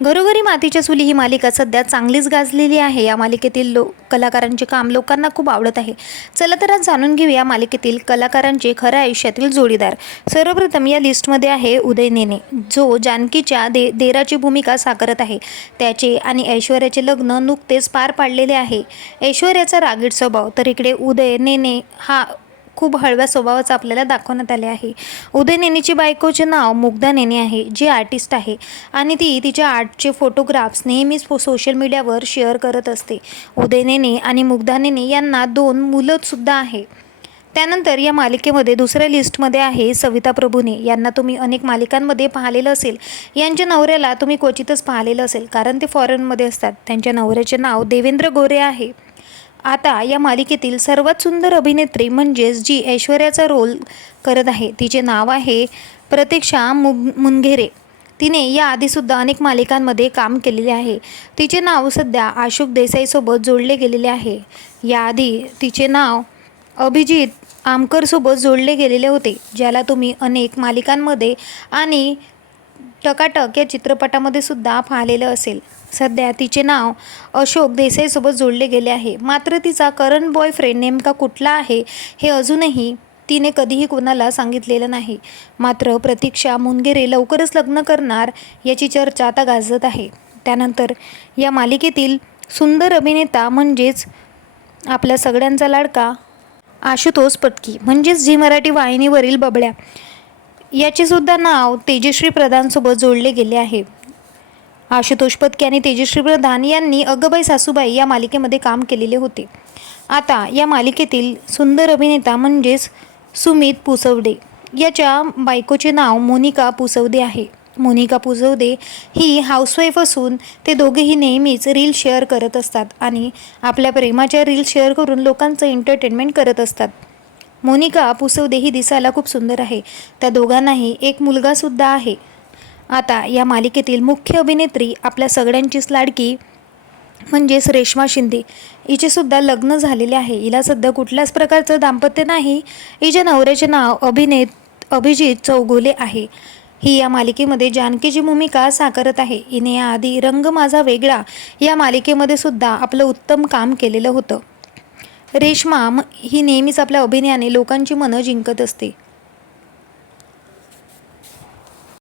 घरोघरी मातीच्या चुली ही मालिका सध्या चांगलीच गाजलेली आहे. या मालिकेतील लो कलाकारांचे काम लोकांना खूप आवडत आहे. चला तर आज जाणून घेऊया या मालिकेतील कलाकारांचे खऱ्या आयुष्यातील जोडीदार. सर्वप्रथम या लिस्टमध्ये आहे उदय नेने जो जानकीच्या दे देराची भूमिका साकारत आहे. त्याचे आणि ऐश्वर्याचे लग्न नुकतेच पार पाडलेले आहे. ऐश्वर्याचा रागीट स्वभाव तर इकडे उदय नेने हा खूप हळव्या स्वभावाचं आपल्याला दाखवण्यात आले आहे. उदय नेनीची बायकोचे नाव मुग्धा नेने आहे जी आर्टिस्ट आहे आणि ती तिच्या आर्टचे फोटोग्राफ्स नेहमीच फो सोशल मीडियावर शेअर करत असते. उदय नेने आणि मुग्धा नेने यांना दोन मुलंसुद्धा आहे. त्यानंतर या मालिकेमध्ये दुसऱ्या लिस्टमध्ये आहे सविता प्रभूने. यांना तुम्ही अनेक मालिकांमध्ये पाहिलेलं असेल. यांच्या नवऱ्याला तुम्ही क्वचितच पाहिलेलं असेल कारण ते फॉरेनमध्ये असतात. त्यांच्या नवऱ्याचे नाव देवेंद्र गोरे आहे. आता या मालिकेतील सर्वात सुंदर अभिनेत्री म्हणजेच जी ऐश्वर्याचा रोल करत आहे तिचे नाव आहे प्रतीक्षा मुग मुनघेरे तिने या आधीसुद्धा अनेक मालिकांमध्ये काम केलेले आहे. तिचे नाव सध्या आशुक देसाईसोबत जोडले गेलेले आहे. याआधी तिचे नाव अभिजित आमकरसोबत जोडले गेलेले होते ज्याला तुम्ही अनेक मालिकांमध्ये आणि टकाटक या चित्रपटामध्ये सुद्धा पाहिलेलं असेल. सध्या तिचे नाव अशोक देसाईसोबत जोडले गेले आहे. मात्र तिचा करंट बॉयफ्रेंड नेमका कुठला आहे हे अजूनही तिने कधीही कोणाला सांगितलेलं नाही. मात्र प्रतीक्षा मुनगेरे लवकरच लग्न करणार याची चर्चा आता गाजत आहे. त्यानंतर या मालिकेतील सुंदर अभिनेता म्हणजेच आपल्या सगळ्यांचा लाडका आशुतोष पटकी म्हणजेच झी मराठी वाहिनीवरील बबड्या. याचे सुद्धा नाव तेजश्री प्रधानसोबत जोडले गेले आहे. आशुतोष पत्के आणि तेजश्री प्रधान यांनी अगबाई सासूबाई या मालिकेमध्ये काम केलेले होते. आता या मालिकेतील सुंदर अभिनेता म्हणजेच सुमित पुसवडे याच्या बायकोचे नाव मोनिका पुसवदे आहे. मोनिका पुसवदे ही हाऊसवाईफ असून ते दोघेही नेहमीच रील शेअर करत असतात आणि आपल्या प्रेमाच्या रील शेअर करून लोकांचं एंटरटेनमेंट करत असतात. मोनिका पुसवदे ही दिसायला खूप सुंदर आहे. त्या दोघांनाही एक मुलगासुद्धा आहे. आता या मालिकेतील मुख्य अभिनेत्री आपल्या सगळ्यांचीच लाडकी म्हणजेच रेश्मा शिंदे. हिचेसुद्धा लग्न झालेले आहे. हिला सध्या कुठल्याच प्रकारचं दाम्पत्य नाही. हिच्या नवऱ्याचे नाव अभिनेत अभिजित चौगुले आहे. ही या मालिकेमध्ये जानकीची भूमिका साकारत आहे. हिने याआधी रंग माझा वेगळा या मालिकेमध्ये सुद्धा आपलं उत्तम काम केलेलं होतं. रेश्मा ही नेहमीच आपल्या अभिनयाने लोकांची मनं जिंकत असते.